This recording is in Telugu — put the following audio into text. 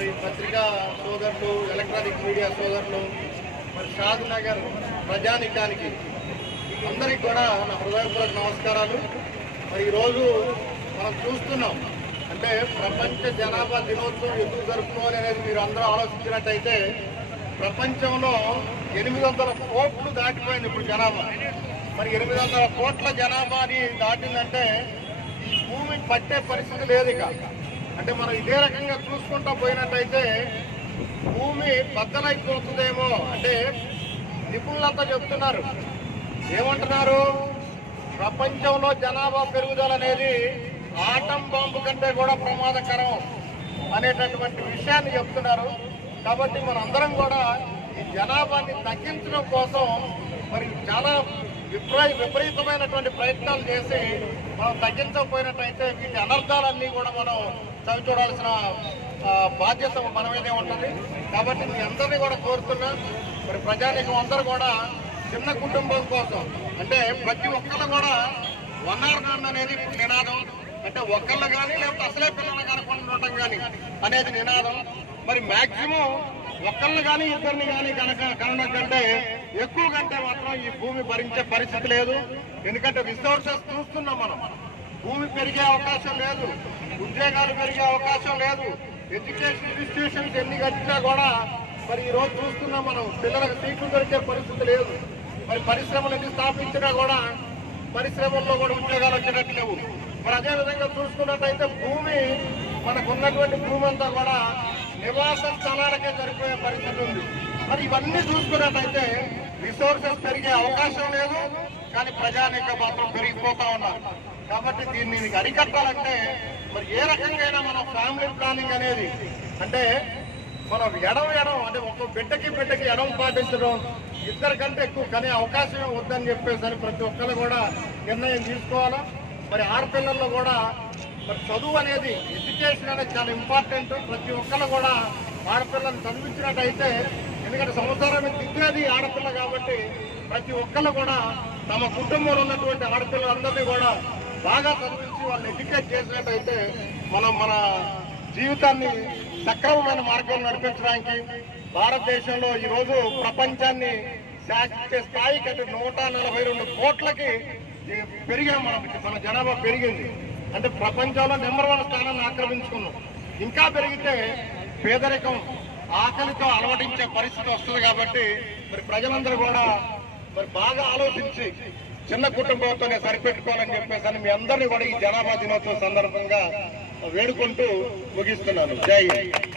మరి పత్రికా సోదరులు, ఎలక్ట్రానిక్ మీడియా సోదరులు, మరి షాద్ నగర్ ప్రజానికానికి అందరికీ కూడా నా హృదయపూర్వక నమస్కారాలు. మరి ఈరోజు మనం చూస్తున్నాం, అంటే ప్రపంచ జనాభా దినోత్సవం ఎందుకు జరుపుకోవాలి అనేది మీరు అందరూ ఆలోచించినట్టయితే ప్రపంచంలో 800 కోట్లు దాటిపోయింది ఇప్పుడు జనాభా. మరి 800 కోట్ల జనాభాని దాటిందంటే ఈ భూమికి పట్టే పరిస్థితి లేదు ఇక. అంటే మనం ఇదే రకంగా చూసుకుంటూ పోయినట్టయితే భూమి బద్దలైపోతుందేమో. అంటే నిపుణులంతా చెప్తున్నారు, ఏమంటున్నారు, ప్రపంచంలో జనాభా పెరుగుదల అనేది ఆటం బాంబు కంటే కూడా ప్రమాదకరం అనేటటువంటి విషయాన్ని చెప్తున్నారు. కాబట్టి మనందరం కూడా ఈ జనాభాని తగ్గించడం కోసం మరి చాలా విపరీతమైనటువంటి ప్రయత్నాలు చేసి మనం తగ్గించకపోయినట్టయితే వీటి అనర్థాలన్నీ కూడా మనం చవి చూడాల్సిన బాధ్యత మన మీదే ఉంటుంది. కాబట్టి మీ అందరినీ కూడా కోరుతున్నా, మరి ప్రజానీకం అందరూ కూడా చిన్న కుటుంబం కోసం, అంటే ప్రతి ఒక్కళ్ళు కూడా వన్నారనాన్న అనేది ఇప్పుడు నినాదం. అంటే ఒక్కళ్ళు కానీ లేకపోతే అసలే పిల్లలు కనుక్కొని ఉండటం కానీ అనేది నినాదం. మరి మ్యాక్సిమం ఒక్కళ్ళు కానీ ఇద్దరిని కానీ కనడం కంటే ఎక్కువ కంటే మాత్రం ఈ భూమి భరించే పరిస్థితి లేదు. ఎందుకంటే రిసోర్సెస్ చూస్తున్నాం మనం, భూమి పెరిగే అవకాశం లేదు, ఉద్యోగాలు పెరిగే అవకాశం లేదు, ఎడ్యుకేషన్ ఇన్స్టిట్యూషన్స్ ఎన్ని కట్టినా కూడా మరి ఈరోజు చూస్తున్నాం మనం, పిల్లలకు సీట్లు దొరికే పరిస్థితి లేదు. మరి పరిశ్రమలు ఎన్ని స్థాపించినా కూడా పరిశ్రమల్లో కూడా ఉద్యోగాలు వచ్చేటట్టు లేవు. మరి అదేవిధంగా చూసుకున్నట్టయితే భూమి, మనకున్నటువంటి భూమి అంతా కూడా నివాస స్థలాలకే సరిపోయే పరిస్థితి ఉంది. మరి ఇవన్నీ చూసుకున్నట్టయితే రిసోర్సెస్ పెరిగే అవకాశం లేదు, కానీ ప్రజానీకం మాత్రం పెరిగిపోతా ఉన్నారు. కాబట్టి దీన్ని అరికట్టాలంటే మరి ఏ రకంగా మనం ఫ్యామిలీ ప్లానింగ్ అనేది, అంటే మనం ఎడం అంటే ఒక బిడ్డకి ఎడం పాటించడం, ఇద్దరికంటే ఎక్కువ కనే అవకాశమే వద్దని చెప్పేసి ప్రతి ఒక్కరు కూడా నిర్ణయం తీసుకోవాలా. మరి ఆడపిల్లల్లో కూడా మరి చదువు అనేది, ఎడ్యుకేషన్ అనేది చాలా ఇంపార్టెంట్. ప్రతి ఒక్కరు కూడా ఆడపిల్లని చదివించినట్టయితే, ఎందుకంటే సంవత్సరాన్ని దిగ్గేది ఆడపిల్ల కాబట్టి ప్రతి ఒక్కరు కూడా తమ కుటుంబంలో ఉన్నటువంటి ఆడపిల్లలందరినీ కూడా బాగా చదివించి వాళ్ళు ఎడ్యుకేట్ చేసినట్టయితే మనం మన జీవితాన్ని సక్రమమైన మార్గంలో నడిపించడానికి భారతదేశంలో ఈరోజు ప్రపంచాన్ని శాసించే స్థాయికి, అంటే 142 కోట్లకి పెరిగాం. మన జనాభా పెరిగింది, అంటే ప్రపంచంలో నెంబర్ 1 స్థానాన్ని ఆక్రమించుకున్నాం. ఇంకా పెరిగితే పేదరికం, ఆకలితో అలవటించే పరిస్థితి వస్తుంది. కాబట్టి మరి ప్రజలందరూ కూడా మరి బాగా ఆలోచించి చిన్న కుటుంబంతోనే సరిపెట్టుకోవాలని చెప్పేసి మీ అందరినీ కూడా ఈ జనాభా దినోత్సవం సందర్భంగా వేడుకుంటూ ముగిస్తున్నాను. జై హింద్.